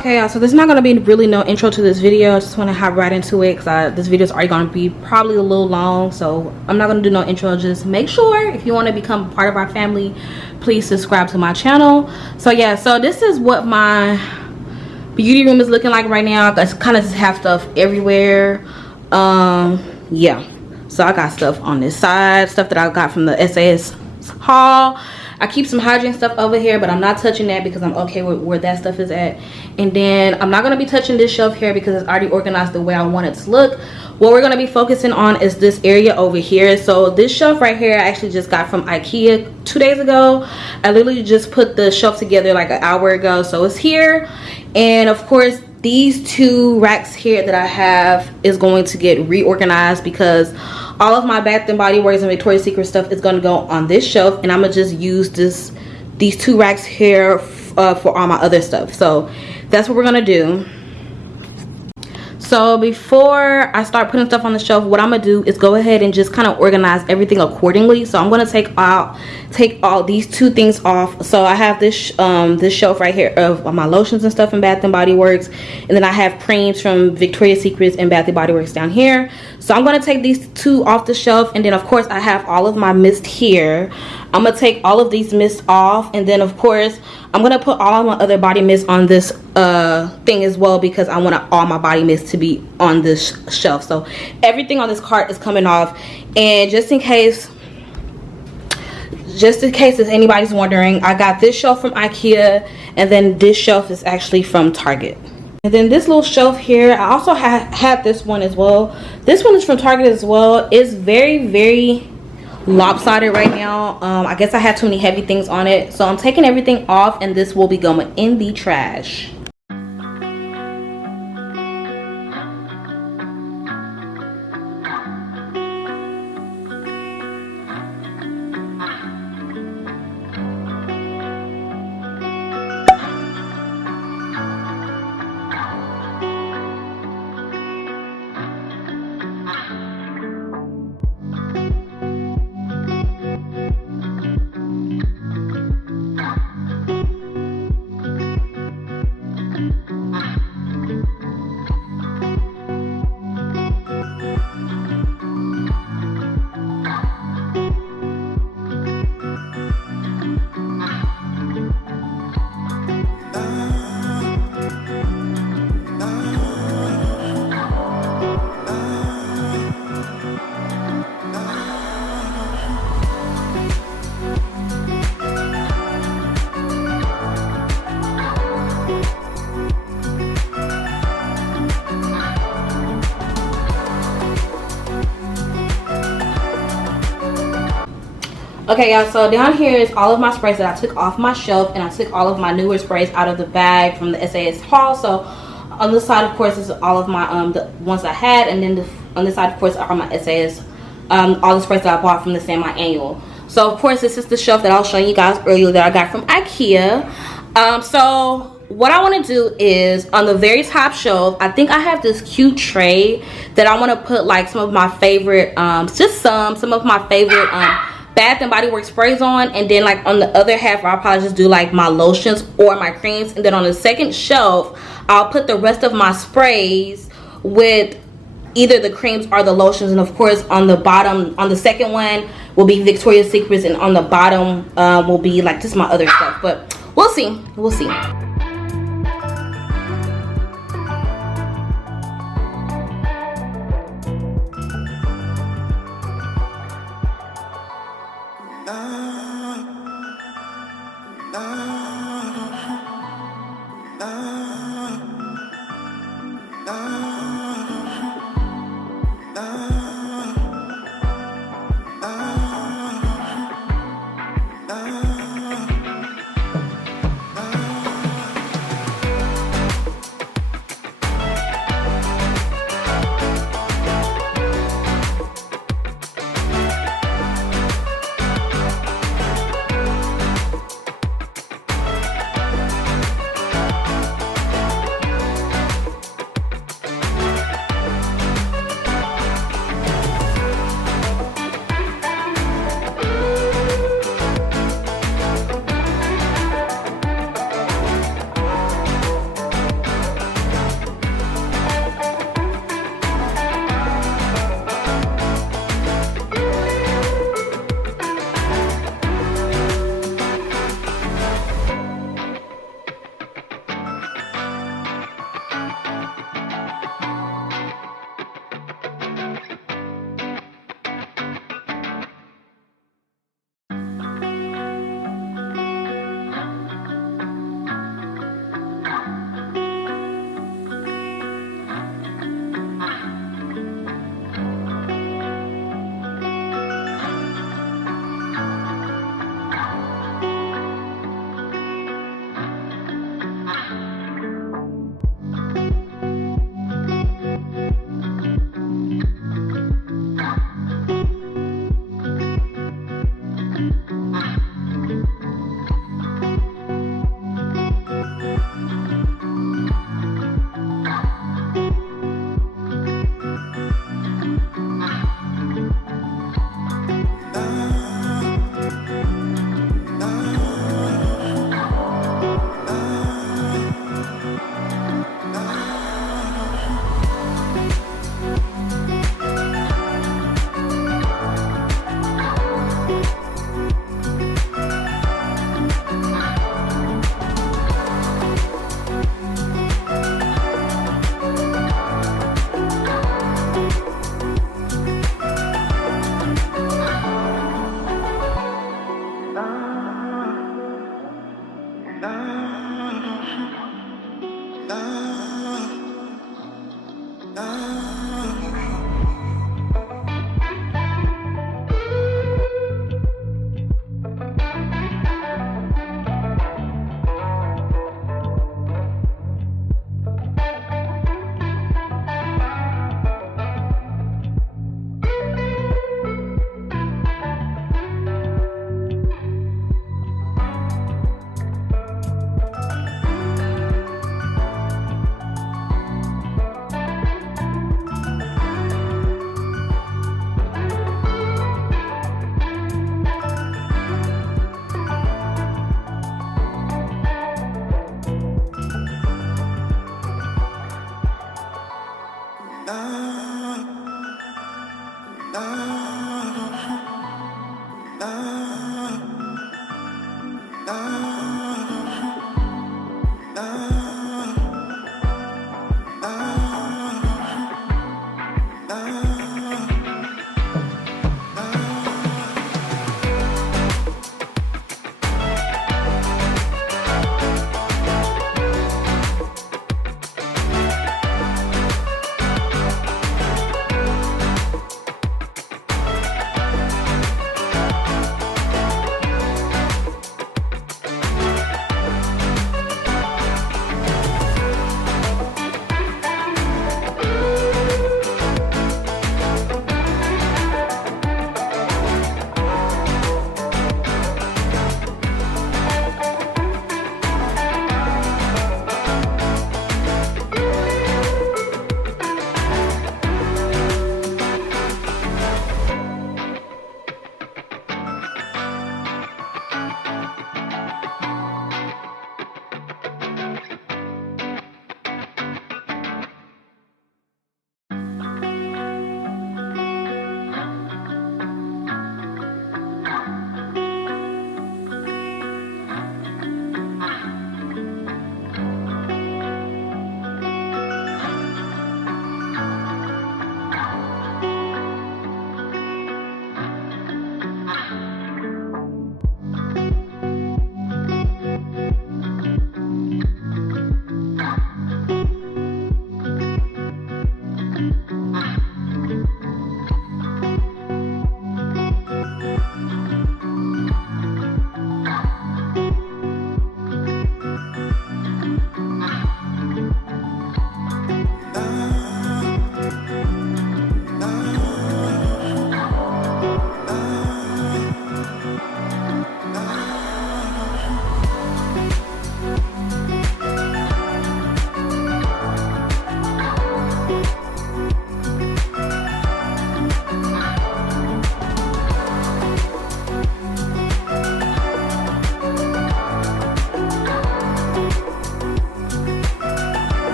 Okay, y'all, so there's not going to be really no intro to this video. I just want to hop right into it because this video is already going to be probably a little long, so I'm not going to do no intro. Just make sure if you want to become part of our family, please subscribe to my channel. So yeah, so this is what my beauty room is looking like right now. I kind of just have stuff everywhere. Yeah, so I got stuff on this side, stuff that I got from the SAS haul. I keep some hygiene stuff over here, but I'm not touching that because I'm okay with where that stuff is at. And then I'm not going to be touching this shelf here because it's already organized the way I want it to look. What we're going to be focusing on is this area over here. So this shelf right here I actually just got from IKEA 2 days ago. I literally just put the shelf together like an hour ago, so it's here. And of course these two racks here that I have is going to get reorganized because all of my Bath and Body Works and Victoria's Secret stuff is going to go on this shelf, and I'm gonna just use these two racks here for all my other stuff. So that's what we're gonna do. So before I start putting stuff on the shelf, what I'm gonna do is go ahead and just kind of organize everything accordingly. So I'm gonna take all these two things off. So I have this this shelf right here of my lotions and stuff in Bath and Body Works, and then I have creams from Victoria's Secrets and Bath and Body Works down here. So I'm gonna take these two off the shelf, and then of course I have all of my mist here. I'm gonna take all of these mists off, and then of course I'm gonna put all of my other body mist on this thing as well because I want all my body mist to be on this shelf. So everything on this cart is coming off, and just in case if anybody's wondering, I got this shelf from IKEA, and then this shelf is actually from Target. And then this little shelf here, I also had this one as well. This one is from Target as well. It's very lopsided right now. I guess I had too many heavy things on it, so I'm taking everything off, and this will be going in the trash. Okay, y'all, so down here is all of my sprays that I took off my shelf, and I took all of my newer sprays out of the bag from the SAS haul. So on this side, of course, is all of my the ones I had, and then on this side, of course, are my SAS all the sprays that I bought from the semi-annual. So of course, this is the shelf that I was showing you guys earlier that I got from IKEA. So what I want to do is on the very top shelf, I think I have this cute tray that I want to put like some of my favorite some of my favorite Bath and Body Works sprays on, and then like on the other half I'll probably just do like my lotions or my creams, and then on the second shelf I'll put the rest of my sprays with either the creams or the lotions. And of course on the bottom, on the second one will be Victoria's Secrets, and on the bottom will be like just my other stuff, but we'll see.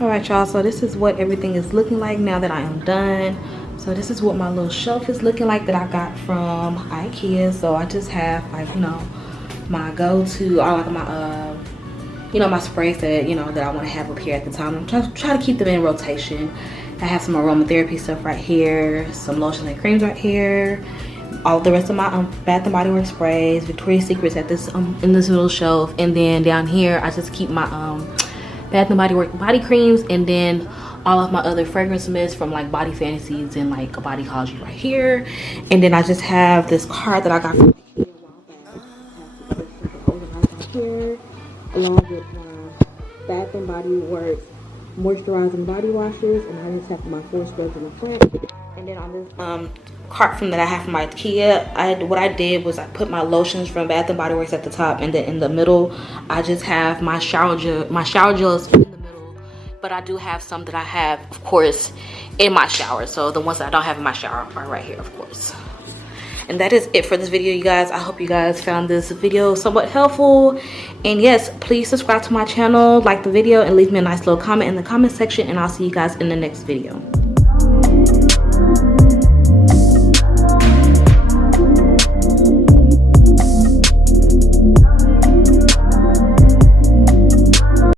Alright y'all, so this is what everything is looking like now that I am done. So this is what my little shelf is looking like that I got from IKEA. So I just have, like, you know, my go-to, or like my you know, my sprays that, you know, that I want to have up here at the time. I'm try to keep them in rotation. I have some aromatherapy stuff right here, some lotions and creams right here, all the rest of my Bath and Body Works sprays, Victoria's Secrets at this in this little shelf, and then down here I just keep my Bath and Body Works body creams, and then all of my other fragrance mists from like Body Fantasies and like a Bodycology right here. And then I just have this card that I got from IKEA a while back. Here, along with my Bath and Body Works moisturizing body washes, and I just have my 4 scrubs in the front. And then on this cart from that I have from IKEA, what I did was I put my lotions from Bath and Body Works at the top, and then in the middle I just have my shower gels in the middle. But I do have some that I have, of course, in my shower. So the ones that I don't have in my shower are right here, of course. And that is it for this video, you guys. I hope you guys found this video somewhat helpful. And yes, please subscribe to my channel, like the video, and leave me a nice little comment in the comment section. And I'll see you guys in the next video.